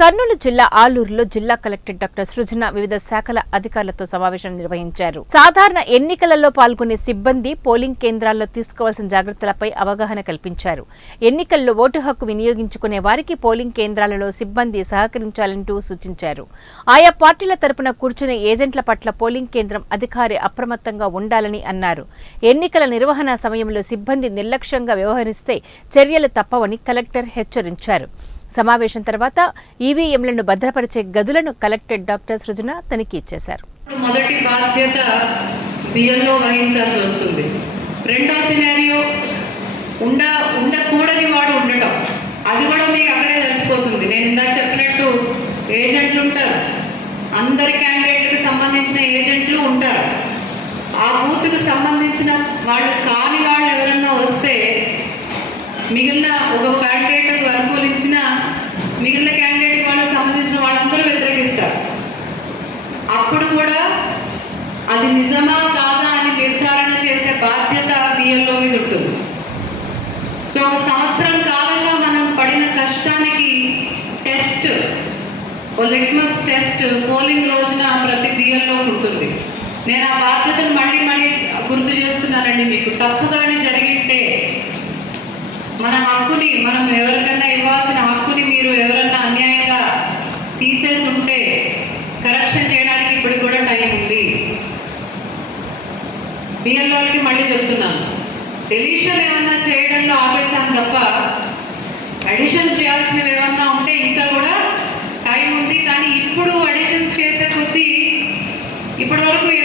కర్నూలు జిల్లా ఆలూరులో జిల్లా collector doctor సృజన వివిధ శాఖల అధికారులతో సమావేశం నిర్వహించారు. సాధారణ ఎన్నికలలో పాల్గొనే సిబ్బంది పోలింగ్ కేంద్రాల్లో తీసుకోవాల్సిన జాగ్రత్తలపై అవగాహన కల్పించారు. ఎన్నికల్లో ఓటు హక్కు వినియోగించుకునే వారికి పోలింగ్ కేంద్రాలలో సిబ్బంది సహకరించాలంటూ సూచించారు. ఆయా పార్టీల తరపున కూర్చునే ఏజెంట్ల పట్ల పోలింగ్ కేంద్రం అధికారి అప్రమత్తంగా ఉండాలని అన్నారు. ఎన్నికల నిర్వహణ సమయంలో సిబ్బంది నిర్లక్ష్యంగా వ్యవహరిస్తే చర్యలు తప్పవని కలెక్టర్ హెచ్చరించారు. సమావేశం తర్వాత ఈవీఎంలను భద్రపరిచే గదులను కలెక్టర్ డాక్టర్ సృజన తనిఖీ చేశారు. మొదటి బాధ్యత బియ్యంలో వహించాల్సి వస్తుంది. రెండో సినారియో ఉండ ఉండకూడని వాడు ఉండటం. అది కూడా మీకు అక్కడే తెలిసిపోతుంది. నేను ఇందాక చెప్పినట్టు ఏజెంట్లు ఉంటారు. అందరి క్యాండిడేట్లకు సంబంధించిన ఏజెంట్లు ఉంటారు. ఆ బూత్కు సంబంధించిన వాళ్ళు కాని వాళ్ళు ఎవరన్నా వస్తే మిగిలిన ఒక క్యాండిడేట్ అనుకూలించిన మిగిలిన క్యాండిడేట్ వాళ్ళకి సంబంధించిన వాళ్ళందరూ వ్యతిరేకిస్తారు. అప్పుడు కూడా అది నిజమా కాదా అని నిర్ధారణ చేసే బాధ్యత బిఎల్ఓ మీద ఉంటుంది. సో ఒక సంవత్సరం కాలంగా మనం పడిన కష్టానికి టెస్ట్ ఓ లిట్మస్ టెస్ట్ పోలింగ్ రోజున ప్రతి బిఎల్ఓ ఉంటుంది. నేను ఆ బాధ్యతను మళ్ళీ మళ్ళీ గుర్తు చేస్తున్నానండి మీకు. తప్పుగానే మన హక్కుని మనం ఎవరికైనా ఇవ్వాల్సిన హక్కుని మీరు ఎవరన్నా అన్యాయంగా తీసేసి ఉంటే కరెక్షన్ చేయడానికి ఇప్పుడు కూడా టైం ఉంది. బిఎల్ఓకి మళ్ళీ చెప్తున్నాను. డెలీషన్ ఏమన్నా చేయడంలో ఆపేసాం తప్ప